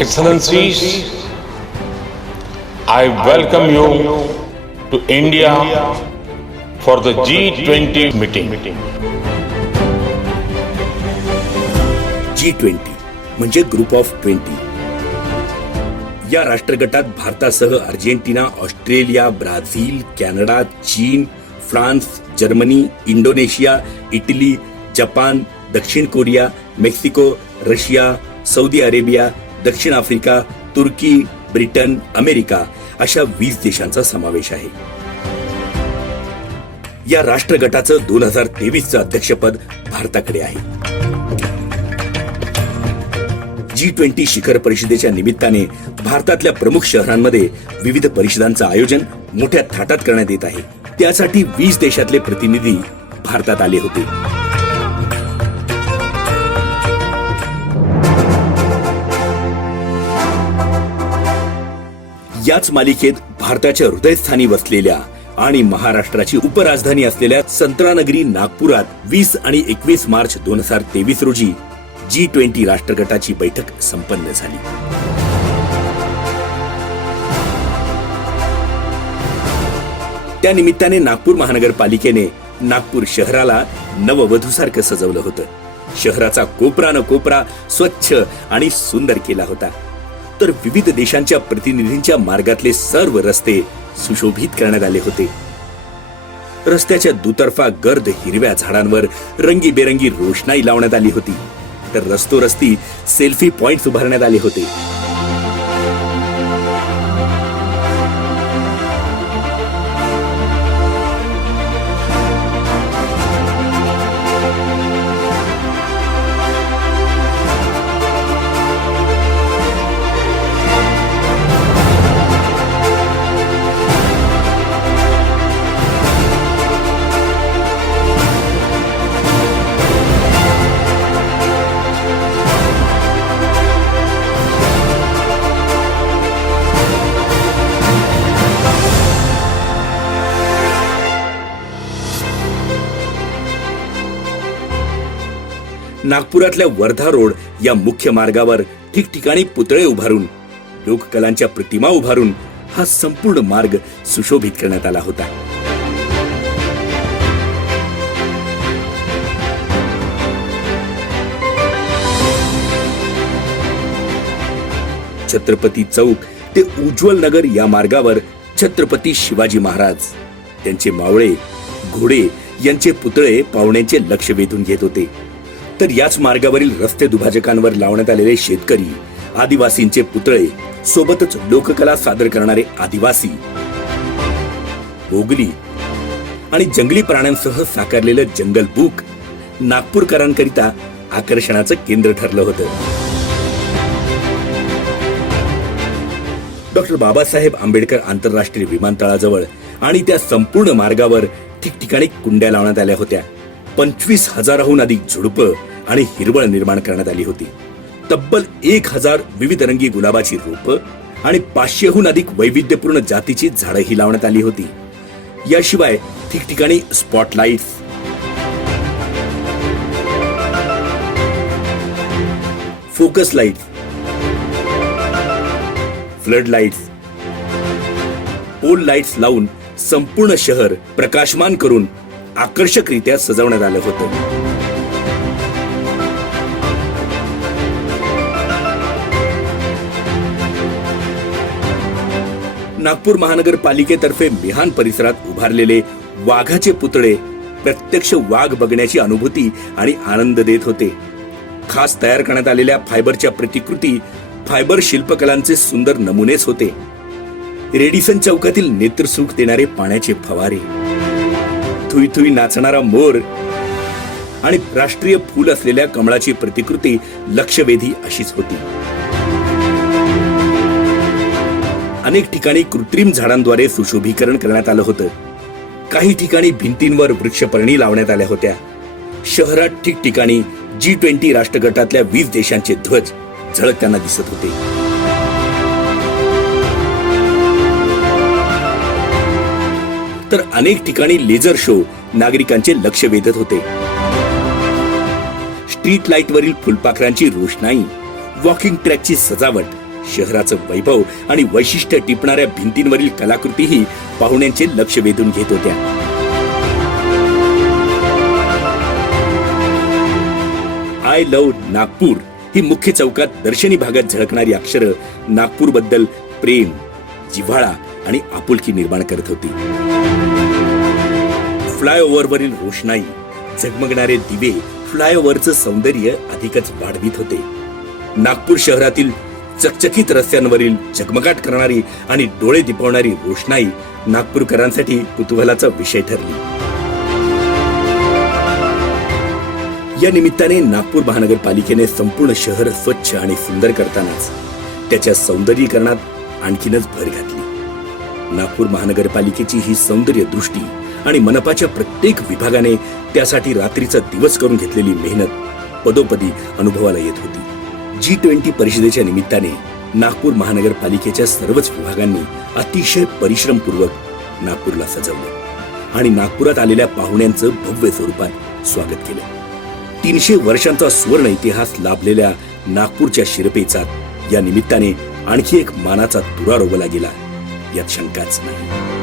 Excellencies, I welcome you to India for the G20 meeting. G20 म्हणजे group of 20. या राष्ट्रगटात भारतासह Argentina, Australia, Brazil, Canada, चीन, France, Germany, Indonesia, Italy, Japan, दक्षिण Korea, Mexico, Russia, Saudi Arabia, दक्षिण Africa, Turkey, Britain, America अशा 20 देशांचा समावेश आहे. या राष्ट्रगटाचं 2023चं अध्यक्षपद भारताकडे आहे. G20 शिखर परिषदेच्या निमित्ताने भारतातल्या प्रमुख शहरांमध्ये विविध परिषदांचं आयोजन मोठ्या थाटात करण्यात येत आहे. त्यासाठी 20 देशातले प्रतिनिधी भारतात आले होते. याच मालिकेत भारताच्या हृदयस्थानी वसलेल्या आणि महाराष्ट्राची उपराजधानी असलेल्या संत्रानगरी नागपुरात 20 आणि 21 मार्च 2023 रोजी G20 राष्ट्रगटाची बैठक संपन्न झाली. त्या निमित्ताने नागपूर महानगरपालिकेने नागपूर शहराला नववधूसारखं सजवलं होतं. शहराचा कोपरा न कोपरा स्वच्छ आणि सुंदर केला होता. तर विविध देशांच्या प्रतिनिधींच्या मार्गातले सर्व रस्ते सुशोभित करण्यात आले होते. रस्त्याच्या दुतर्फा गर्द हिरव्या झाडांवर रंगीबेरंगी रोषणाई लावण्यात आली होती. तर रस्तोरस्ती सेल्फी पॉइंट्स उभारण्यात आले होते. नागपुरातल्या वर्धा रोड या मुख्य मार्गावर ठिकठिकाणी पुतळे उभारून, लोककलांच्या प्रतिमा उभारून हा संपूर्ण मार्ग सुशोभित करण्यात आला होता. छत्रपती चौक ते उज्ज्वल नगर या मार्गावर छत्रपती शिवाजी महाराज, त्यांचे मावळे, घोडे यांचे पुतळे पाहुण्यांचे लक्ष वेधून घेत होते. तर याच मार्गावरील रस्ते दुभाजकांवर लावण्यात आलेले शेतकरी, आदिवासींचे पुतळे, सोबतच लोककला सादर करणारे आदिवासी, मोगली आणि जंगली प्राण्यांसह साकारलेलं जंगल बुक नागपूरकरांकरिता आकर्षणाचं केंद्र ठरलं होतं. डॉक्टर बाबासाहेब आंबेडकर आंतरराष्ट्रीय विमानतळाजवळ आणि त्या संपूर्ण मार्गावर ठिकठिकाणी कुंड्या लावण्यात आल्या होत्या. 25,000हून अधिक झुडपं आणि हिरवळ निर्माण करण्यात आली होती. तब्बल 1,000 विविधरंगी गुलाबाची रोपं आणि 500हून अधिक वैविध्यपूर्ण जातीची झाडंही लावण्यात आली होती. याशिवाय ठिकठिकाणी spotlights, focus lights, flood lights, pole lights लावून संपूर्ण शहर प्रकाशमान करून आकर्षकरित्या सजवण्यात आलं होतं. नागपूर महानगरपालिकेतर्फे मिहान परिसरात उभारलेले वाघाचे पुतळे प्रत्यक्ष वाघ बघण्याची अनुभूती आणि आनंद देत होते. खास तयार करण्यात आलेल्या फायबरच्या प्रतिकृती फायबर शिल्पकलांचे सुंदर नमुनेच होते. रेडिसन चौकातील नेत्रसुख देणारे पाण्याचे फवारे, थुई नाचणारा मोर आणि राष्ट्रीय फूल असलेल्या कमळाची प्रतिकृती लक्षवेधी अशीच होती. अनेक ठिकाणी कृत्रिम झाडांद्वारे सुशोभीकरण करण्यात आलं होतं. काही ठिकाणी भिंतींवर वृक्षपर्णी लावण्यात आल्या होत्या. शहरात ठिकठिकाणी G20 राष्ट्रगटातल्या 20 देशांचे ध्वज झळकताना दिसत होते. तर अनेक ठिकाणी लेझर शो नागरिकांचे लक्ष वेधत होते. स्ट्रीट लाईट वरील फुलपाखरांची रोषणाई, वॉकिंग ट्रॅकची सजावट शहराचं वैभव आणि वैशिष्ट्य टिपणाऱ्या भिंतींवरील कलाकृतीही पाहुण्यांचे लक्ष वेधून घेत होत्या. आय लव्ह नागपूर ही मुख्य चौकात दर्शनी भागात झळकणारी अक्षरं नागपूर बद्दल प्रेम, जिव्हाळा आणि आपुलकी निर्माण करत होती. फ्लायओव्हरवरील रोषणाई, झगमगणारे दिवे फ्लायओव्हरचं सौंदर्य अधिकच वाढवित होते. नागपूर शहरातील चकचकीत रस्त्यांवरील झगमगाट करणारी आणि डोळे दिपवणारी रोषणाई नागपूरकरांसाठी कुतूहलाचा विषय ठरली. या निमित्ताने नागपूर महानगरपालिकेने संपूर्ण शहर स्वच्छ आणि सुंदर करतानाच त्याच्या सौंदर्यीकरणात आणखीनच भर घातली. नागपूर महानगरपालिकेची ही सौंदर्य दृष्टी आणि मनपाच्या प्रत्येक विभागाने त्यासाठी रात्रीचा दिवस करून घेतलेली मेहनत पदोपदी अनुभवाला येत होती. G20 परिषदेच्या निमित्ताने नागपूर महानगरपालिकेच्या सर्वच विभागांनी अतिशय परिश्रमपूर्वक नागपूरला सजवलं आणि नागपुरात आलेल्या पाहुण्यांचं भव्य स्वरूपात स्वागत केलं. 300 वर्षांचा सुवर्ण इतिहास लाभलेल्या नागपूरच्या शिरपेचात या निमित्ताने आणखी एक मानाचा तुरा रोवला गेला यात शंकाच नाही.